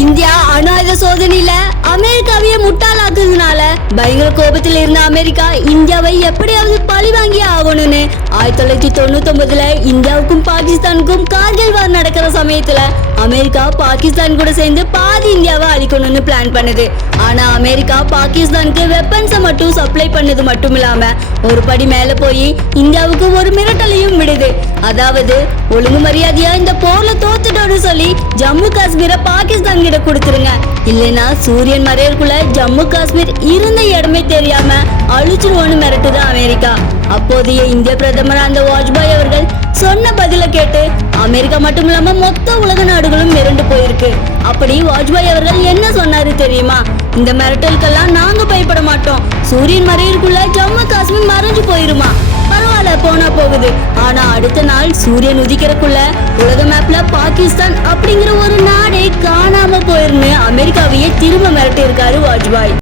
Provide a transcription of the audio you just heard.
India அணு ஆயுத சோதனையில அமெரிக்காவையே முட்டாளாக்குறதுனால பயங்கர கோபத்தில் இருந்த அமெரிக்கா இந்தியாவை எப்படியாவது பழி வாங்கியே ஆகணும்னு 1999 இந்தியாவுக்கும் பாகிஸ்தானுக்கும் கார்கில் வார் நடக்கிற சமயத்துல அமெரிக்கா பாகிஸ்தான் கூட சேர்ந்து பாதி இந்தியாவை அழிக்கணும்னு பிளான் பண்ணுது. ஆனா அமெரிக்கா பாகிஸ்தானுக்கு வெப்பன்ஸை மட்டும் சப்ளை பண்ணது மட்டும் இல்லாம ஒரு படி மேல போய் இந்தியாவுக்கு ஒரு மிரட்டலையும் விடுது. அதாவது ஒழுங்கு மரியாதையா இந்த போர்ல தோத்துட்டோன்னு சொல்லி ஜம்மு காஷ்மீரை பாகிஸ்தான் கிட்ட கொடுத்துருங்க, இல்லைன்னா சூரியன் மறையறதுக்குள்ள ஜம்மு காஷ்மீர் இருந்த இடமே தெரியாம அழிச்சிருவோன்னு மிரட்டுது அமெரிக்கா. அப்போதைய இந்திய பிரதமர் அந்த வாஜ்பாய் அவர்கள் சொன்ன பதில கேட்டு அமெரிக்கா மட்டும் இல்லாம மொத்த உலக நாடுகளும் மிரண்டு போயிருக்கு. அப்படி வாஜ்பாய் அவர்கள் என்ன சொன்னாரு தெரியுமா? இந்த மிரட்டலுக்கெல்லாம் நாங்க பயப்பட மாட்டோம், சூரியன் மறையறதுக்குள்ள ஜம்மு காஷ்மீர் மறைஞ்சு போயிருமா, பரவாயில்ல போனா போகுது. ஆனா அடுத்த நாள் சூரியன் உதிக்கிறக்குள்ள உலக மேப்ல பாகிஸ்தான் அப்படிங்கிற ஒரு நாடே காணாம போயிருன்னு அமெரிக்காவையே திரும்ப மிரட்டி இருக்காரு வாஜ்பாய்.